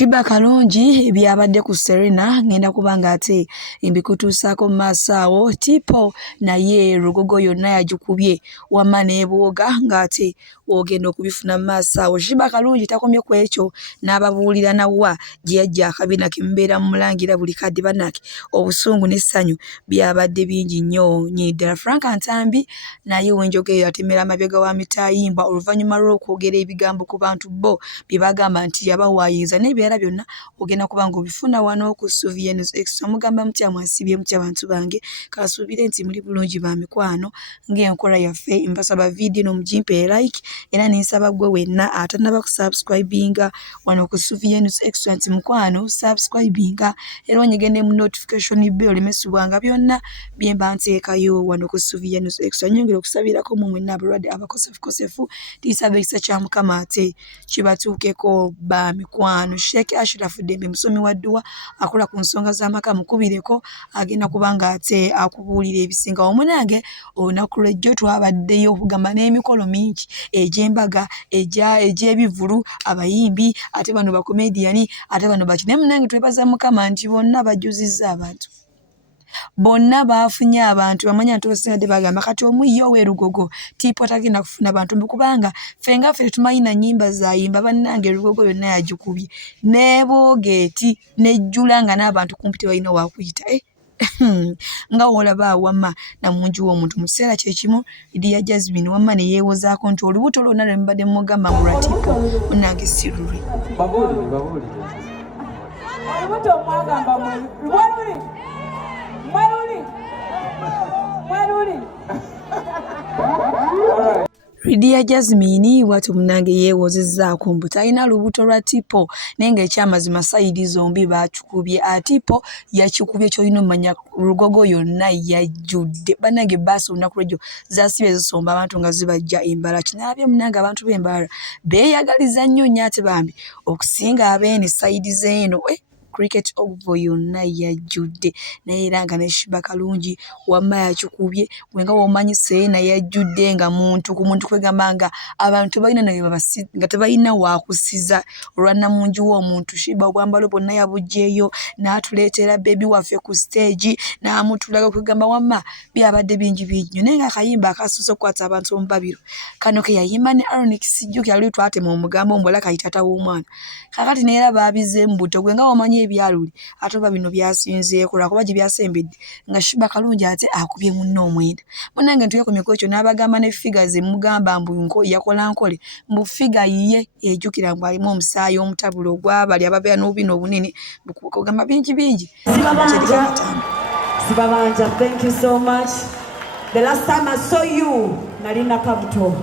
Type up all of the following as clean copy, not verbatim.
Shiba Kalungi byabadde ku Serena ngenda kubanga ate mbikutuusaako mu maaso awo tipo naye Lugogo yonna yagikubye wamma n'ebwoga ng'ate ogenda okubifuna mu maaso awo. Shiba Kalungi takomye ku ekyo n'ababuulira nawa gye yajja akabina ke mubeera mu mulangira buli kadde bannake obusungu n'essanyu byabadde bingi nnyo nnyini ddala. Frank Ntambi naye wenjogeyo yatemera amabega wa Mitaayimba oluvannyuma lw'okwogera ebigambo ku bantu bo bye bagamba nti yabawaayiriza n'ebirala byonna ogenda kubanga obifuna wano ku Suvia News Extra. Mugamba mutya mwasibye mutya bantu bange, kasuubire nti muli bulungi ba mikwano ng'enkola yaffe. Mbasaba vidiyo n'omugimpe like era nensaba gwe wenna atanaba kusubscribinga wano ku Suvia News Extra nti mukwano subscribinga era onyegende mu notification bell olemesibwanga byonna bye mba nteekayo wano ku Suvia News Extra. Nyongera okusabirako mu mwenna abalwadde abakosefukosefu tisaba ekisa kya Mukama ate kibatuukeko ba mikwano. Sheikh Ashraf Dembe musomi wa dduwa akola ku nsonga z'amaka mukubireko agenda kubanga ate akubuulira ebisinga. Omunange olunaku lw'ejjo twabaddeyo okugamba n'emikolo mingi egy'embaga egy'ebivulu abayimbi ate bano bakomediyani ate bano bakine. Munange twebaza Mukama nti bonna bajjuzizza abantu bonna bafunye abantu bamanya nti osigadde bagamba kati omuyyo we Lugogo tipo tagenda kufuna bantu kubanga fenga ffe tumanyi na nnyimba zayimba bannange Lugogo yonna yagikubye n'eboogeeti nejjula nga n'abantu kumpi tebalina wakuyita nga wolaba wamma namungi w'omuntu mu kiseera kye kimu Lydia Jasmine wamma ne yeewozaako nti olubuto lwonna lwe mbadde mugamba mu lwatipo munnange si lulwe. Olubuto mwagamba mwaluli Lydia Jasmine watu munange yeewozezzaako mbu talina lubuto lwa tipo naye ng'ekyamazima sayidi zombi baakikubye. Atipo yakikubye kyolina omanya Lugogo yonna yajjudde bannange bbaasi olunaku lw'ejjo zaasibye zisomba abantu nga zibajja embala. Kinalabye munange abantu b'embala beeyagaliza nnyo nnyo ate bambi okusinga abeene sayidi z'eno cricket ovo yonna yajjudde naye era nga ne Shiba Kalungi wamma yakikubye wenga womanyi Serena yajjudde nga muntu ku muntu kwegamba nga abantu tebalina naye nga tebalina wakusiza olwannamungi w'omuntu. Shiba obwambalo bwonna yabugjeeyo n'atuleetera bebi waffe ku stage n'amutulaga kwegamba wamma byabadde bingi nnyo naye nga akayimba akasusse okukwata abantu mu babiro kano ke yayimba ne Aaron Kisijjuki yali twatema omugambo mbula kayitata w'omwana kakati neera baabize mbuto gwe nga wamanyi ebyaluli ate oba bino byasinzeeko lwakuba gye byasembedde nga Shiba Kalungi ate akubye munno omwenda. Munnange ntuyekomyeko ekyo n'abagamba ne figa ze mugamba mbu yakola nkole mbu figa ye ejjukira mbu alimu omusaayi omutabulo ogwabali ababeera n'obubina obunene kugamba bingi Sibabanja, thank you so much. The last time I saw you nalina kabuto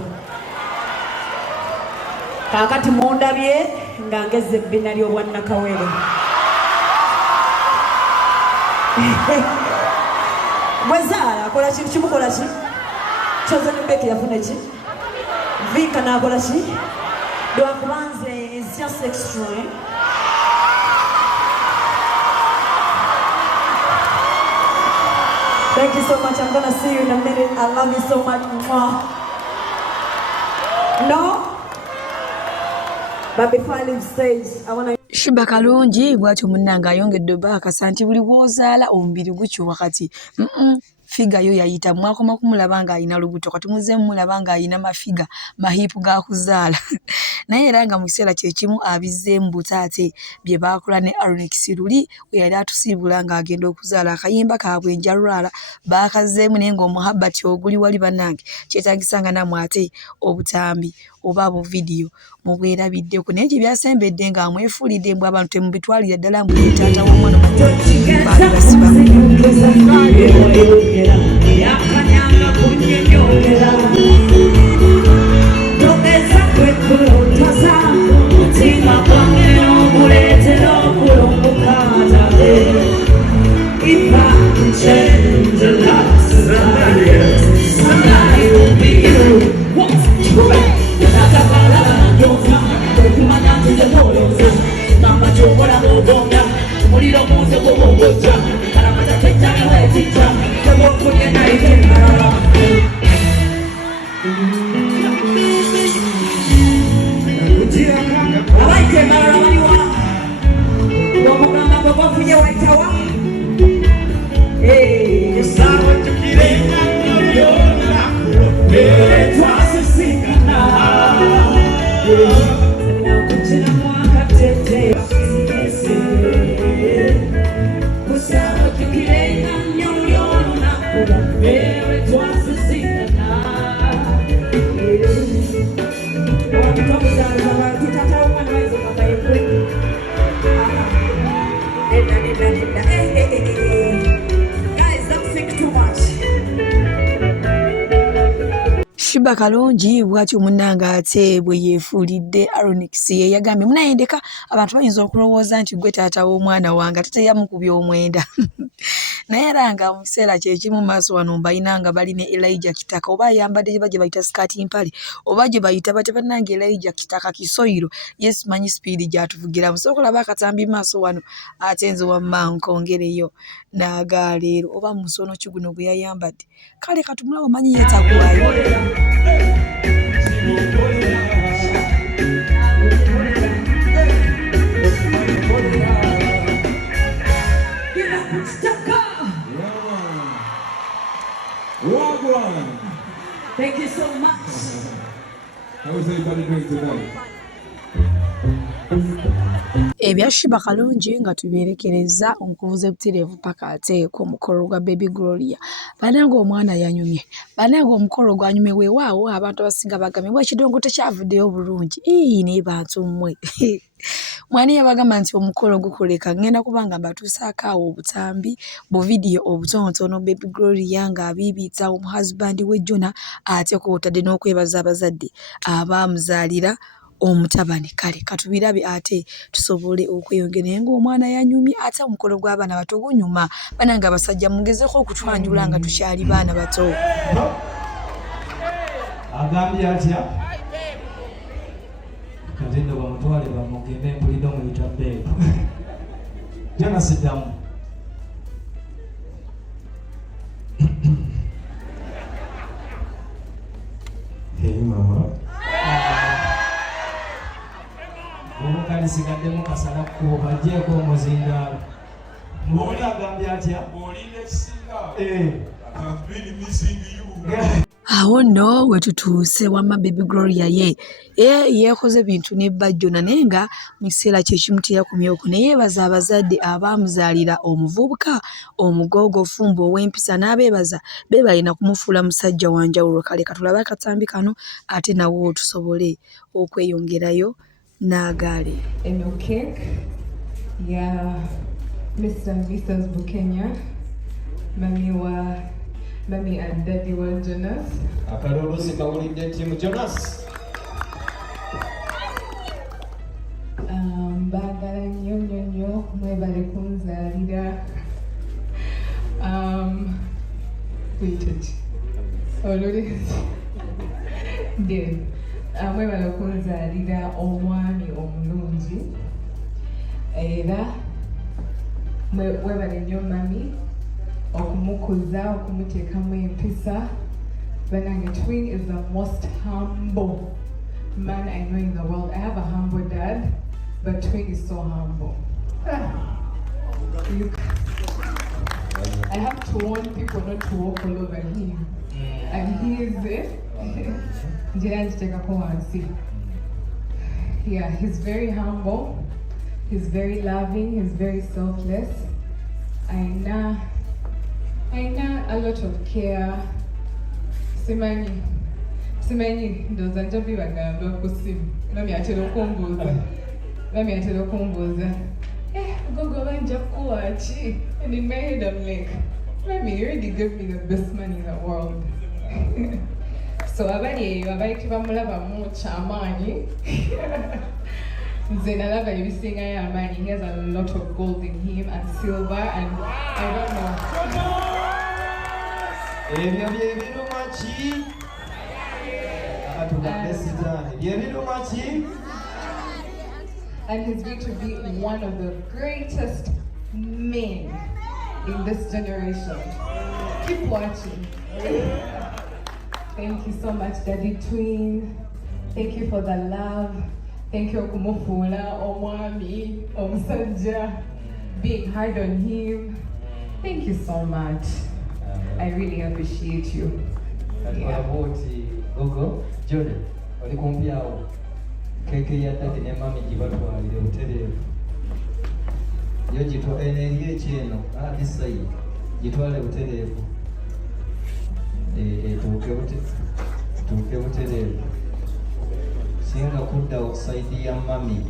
kakati mundabye nga ngeze ebbina ly'obwannakawere Bwezaala akola kintu kimukola ki? Kyoze ne Becky yafuna ki? Vika n'akola ki? Lwakubanze is just extra. Thank you so much. I'm gonna see you in a minute. I love you so much. No? But before I leave stage, I wanna Shiba Kalungi bwatyo munnange ayongedde baakasa nti buli w'ozaala omubiri gukyuwa kati figa yo yayita mwakoma kumulaba nga alina lubuto kati muzeemu mulaba nga alina mafiga mahiipu ga kuzaala naye era nga mu kiseera kye kimu abizzeemu butaate bye baakola ne Aaron Kisiruli we yali atusiibula ng'agenda okuzaala. Akayimba kaabwe enjalwala baakazzeemu naye ng'omuhabbati oguli wali bannange kyetaagisanga nammwe ate obutambi oba abo vidiyo mubwerabiddeko naye gye byasembedde nga mwefuulidde mbw abantu temubitwalira ddala mbwe taata w'omwana baali basibamu. yakanyanga kunyenyongera togeza kwekolotaza mutima gwange n'oguleetera okulongokaatate ifa change the lives of somebody else. Somebody will be you. Mama chokola mubonga muliro muze kubongoja karamata tetani wetita kebo kunye na ikemara I like it, ye waitawa Sawa tukirenya nyoyona twasisikana nakugira mwaka tete Sawa tukirenya nyoyona twasisikana watokuzaza batutata umwana waizo mamayeku guys don't think too much. Shiba Kalonji bwatyo munnanga ate bwe yeefuulidde Aronix yagambye munayendeka abantu bayinza okulowooza nti gwe taata w'omwana wange ate teyamukubya omwenda naye era nga mu kiseera kyekimu maaso wano mbayina nga bali ne Elijah Kitaka oba ayambadde gye bayita skaati mpale oba gye bayita bannange Elijah Kitaka kisoyiro yes manyi sipiidi gyatuvugira musobola okulaba akatambi maaso wano ate nze wamma nkongereyo n'agaaleero oba musono ki guno gwe yayambadde kale katumulaba manyi yeetagwayo. Thank you so much. How is everybody doing tonight? Ebya Shiba Kalonji nga tuberekereza omukuvuze butereevu paka ateeko omukolo gwa Baby Gloria. Banange omwana yanyumye. Banange omukolo gwanyumye weewaawo abantu abasinga bagambye bwe ekidongo tekyavuddeyo bulungi. Naye bantu mmwe. Mwani yabagamba nti omukolo gukoleka ngenda kubanga mbatuusaako awo obutambi bu vidiyo obutonotono Baby Gloria nga abiibitsa omuhazibandi we Jona ate kw'otadde n'okwebaza abazadde abaamuzaalira omutabani. Kale katubirabe ate tusobole okweyongera ng'omwana yanyumye ate omukolo gw'abaana bato gunyuma banange abasajja mugezeko okutwanjula nga tukyali baana bato. Agambye atya kati nno bamutwale bamugende mpulidde omuyita beeku jona siddamu Hey mama. omukali sigaddemu kasala kkubo bagyeko omuzindaalo mbuli agambye atya Bw'olinda ekisinga. I've been missing you. Awo nno we tutuuse wamma Baby Gloria yeekoze bintu ne Bajjona naye nga mu kiseera kyekimu teyakomyeko ne yeebaza abazadde abaamuzaalira omuvubuka omugoogo fumbo ow'empisa n'abeebaza beebalina kumufuula musajja wa njawulo. Kale katulabe akatambi kano ate nawo tusobole okweyongerayo n'agaale. Eno cake ya Mr. and Mrs. Bukenya, Mami and Daddy wa Jonas. akalulusi kawulidde ttiimu Jonas Baagala nnyo mwebale kunzaalira kuyita ki oluli mwebale kunzaalira omwami omulungi era mwebale nnyo mami okumukuza okumuteekamu empisa. Banange Twin is the most humble man I know in the world. I have a humble dad, but Twin is so humble. I have to warn people not to walk all over him. And he is yeah, he's very humble, he's very loving, he's very selfless. I know a lot of care. Simanyi ndoza njabi bagamba kusimu mami atera okumbuuza gogo banja kuwa ki, and in my head I'm like, mami, you already gave me the best man in the world. So abali eyo abaiki bamulabamu kyamaanyi nze nalaba ebisingayo amaanyi. He has a lot of gold in him and silver and I don't know. ebyo byebiruma ki akatugadde sitaani byebiruma ki. And he's going to be one of the greatest men in this generation. Keep watching. Thank you so much, Daddy Twin. Thank you for the love. Thank you, Kumufula, Omwami, Omsanja. being hard on him. Thank you so much. I really appreciate you. Yeah. Gogo, Jordan, olikumpiao. Keke ya tati ne mami jibatwalire butereevu. Yo jito eneriye cheno, nisai. Jitwale butereevu. Tuke butereevu. Singa kudda okusaidia mami.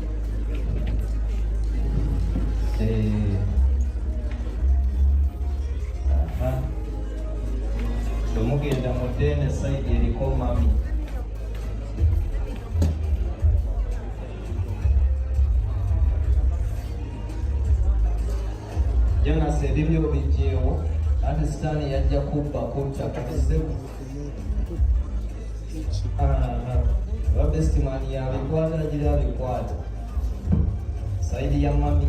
Mugenda mudene side eriko mami. Jana sebibyo bijewo understand yajja kubba kocha kasebu. Best man ya bikwata jira bikwata. Side ya mami.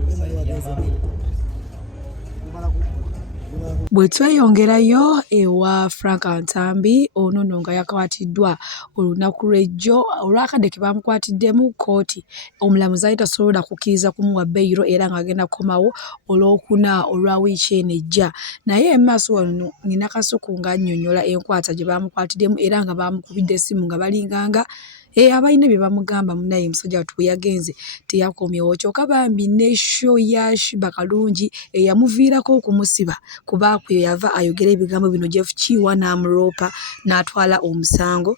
Bwe tweyongerayo ewa Frank Antambi ono nga yakwatiddwa olunaku lw'ejjo olwakadde ke bamukwatiddemu kkooti omulamuzi ali tasobola kukkiriza kumuwa beyiro era ng'agenda kukomawo olwokuna olwa wiiki eno ejja naye emaaso wano nina Kasuku ng'annyonnyola enkwata gye bamukwatiddemu era nga bamukubidde essimu nga balinganga abalina bye bamugamba munaye musajja watu bwe yagenze teyakomyewo kyokka bambi ne show ya Shiba Kalungi eyamuviirako okumusiba kuba kwe yava ayogera ebigambo bino Jeff Kiwa n'amuloopa n'atwala omusango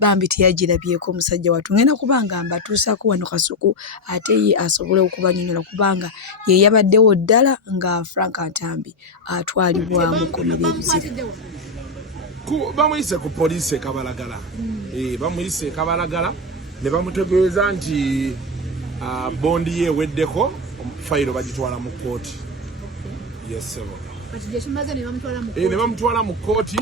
bambi teyagirabyeko musajja watu ngenda kubanga mbatuusako wano Kasuku ate ye asobole okubanyonyola kubanga ye yabaddewo ddala nga Frank Antambi atwalibwa mu kkomera ebizira. Bamuyise ku poliisi Kabalagala. Bamuyise Kabalagala ne bamutegeeza nti bondi ye weddeko fayiro bagitwala mu kkooti. Yes sebo. Ne bamutwala mu kkooti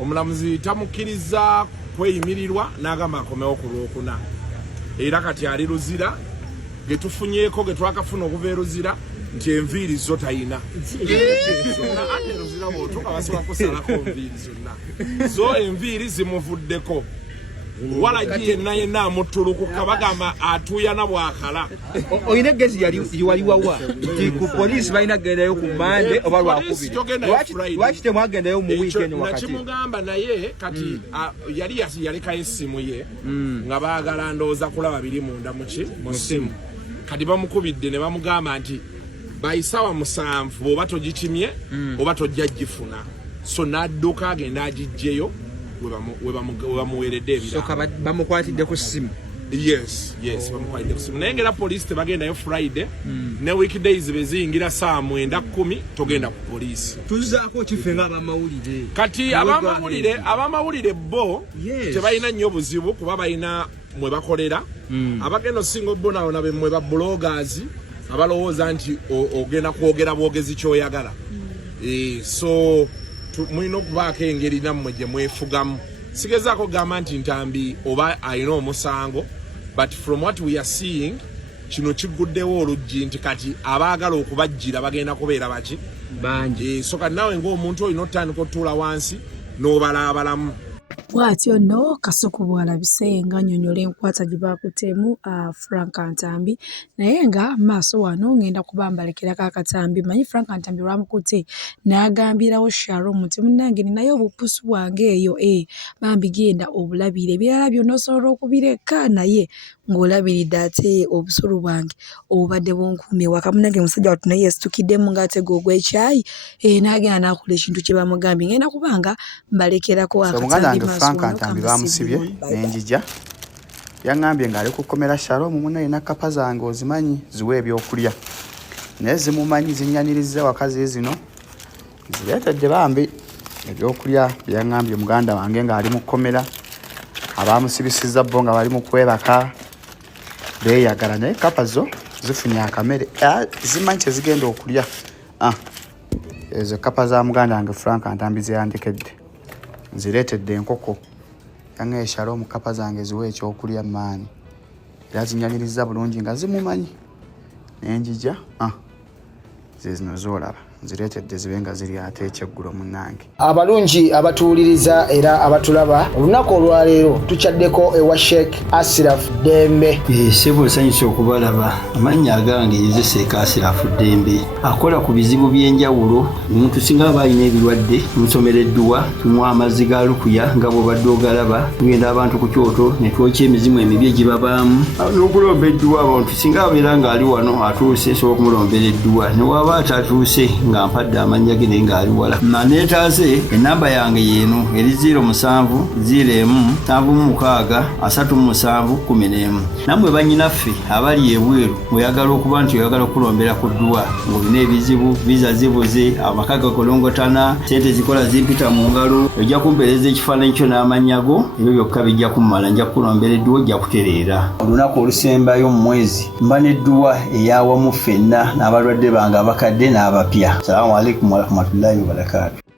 omulamuzi tamukkiriza kweyimirirwa n'agamba akomewo ku lwokuna. Era kati ali luzira getufunyeeko getwakafuna okuva eruzira nti enviiri zo tayina. Ate luzira bw'otuuka basobola kusalako enviiri zonna. Zo enviiri zimuvuddeko. Walagi yenna amutulukuka bagamba atuuyana bwakala. Oyina eggezi wali wawa nti ku poliisi balina kugendayo ku Mande oba Lwakubiri. Lwaki temwagendayo mu weekend wakati? Nakimugamba naye kati yali yalekayo essimu ye nga baagala ndowooza kulaba biri munda mu ssimu. Kati bamukubidde ne bamugamba nti bayisawa 7 bw'oba togikimye oba tojja gifuna. So n'adduka agenda agiggyeyo we bamuweredde ebirala. So bamukwatidde ku ssimu. Yes, bamukwatidde ku ssimu. Naye ngera poliisi tebagendayo Friday ne weekdays beziyingira 9:10 togenda ku poliisi. Tuzaako kife ng'abamawulire. Kati abamawulire bo tebalina nnyo buzibu kuba balina mwe bakolera. Abagenda osinga bo nawo nabe mwe ba bloggers abalowooza nti ogenda kwogera bwogezi ky'oyagala. So mulina okubaako engeri nammwe gye mwefugamu. Sigezaako gamba nti Ntambi oba alina omusango, but from what we are seeing kino kiguddewo oluggi nti kati abaagala okubajjira bagenda kubeera baki bangi. So kati nawe ng'omuntu olina otandika otuula wansi n'obalaabalamu. Bw'atyo nno Kasuku bw'alabise ng'annyonnyola enkwata gye baakutemu Frank Antambi naye nga maaso wano ngenda kuba mbalekerako akatambi manyi Frank Antambi lwamukutte n'agambirawo Sharon nti munnange ninayo obupusu bwange eyo bambi genda obulabire ebirala byonna osobola okubireka naye ng'olabiridde ate obusolo bwange obubadde bwonkuumye waka munnange musajja watu naye yasitukiddemu ng'ate gw'ogw'ekyayi n'agenda n'akola ekintu kye bamugambye ngenda kubanga mbalekerako akatambi Frank Antambi bamusibye n'enjija yaŋŋambye ng'ali ku kkomera Shalom munne alina kkapa zange ozimanyi ziwe ebyokulya naye zimumanyi zinnyaniriza wakazi zino zireetedde bambi ebyokulya bye yaŋŋambye muganda wange ng'ali mu kkomera abaamusibisizza bo nga bali mu kwebaka beeyagala naye kkapa zo zifunye akamere zimanyi kye zigenda okulya ezo kkapa za muganda wange Frank Antambi ze yandekedde nzireetedde enkoko yange Shalom kkapa zange ziwe ekyokulya maani era zinnyaniriza bulungi nga zimumanyi n'enjija ze zino z'olaba. nzireetedde zibe nga ziri ate ekyeggulo munnange. Abalungi abatuwuliriza era abatulaba olunaku olwaleero tukyaddeko ewa Sheikh Ashraf Dembe. Ssebo nsanyusa okubalaba. Amannya agange nze Sheikh Ashraf Dembe akola ku bizibu by'enjawulo. Omuntu singa aba alina ebirwadde musomereddwa tumuwa amazzi ga lukuya nga bw'obadde ogalaba tugenda abantu ku kyoto ne twokya emizimu emibi egibabaamu n'okulomba edduwa. Abantu singa abeera ng'ali wano atuuse sobola okumulombera edduwa ne waba atatuuse nga mpadde amannya ge naye ng'ali wala. Neetaase ennamba yange yeeno eri 0707363711. Nammwe bannyinaffe abali ebweru oyagala okuba nti oyagala okulombera ku dduwa ng'olina ebizibu viza zibuze amaka gakolongotana sente zikola zimpita mu ngalo ojja kumpeereza ekifaananyi kyo n'amannya go ebyo byokka bijja kummala nja kukulombera edduwa ojja kutereera. Olunaku olusembayo mu mwezi mba n'edduwa eyawamu ffenna n'abalwadde bange abakadde n'abapya. Salaamu alaikum warahmatullahi wabarakatuh.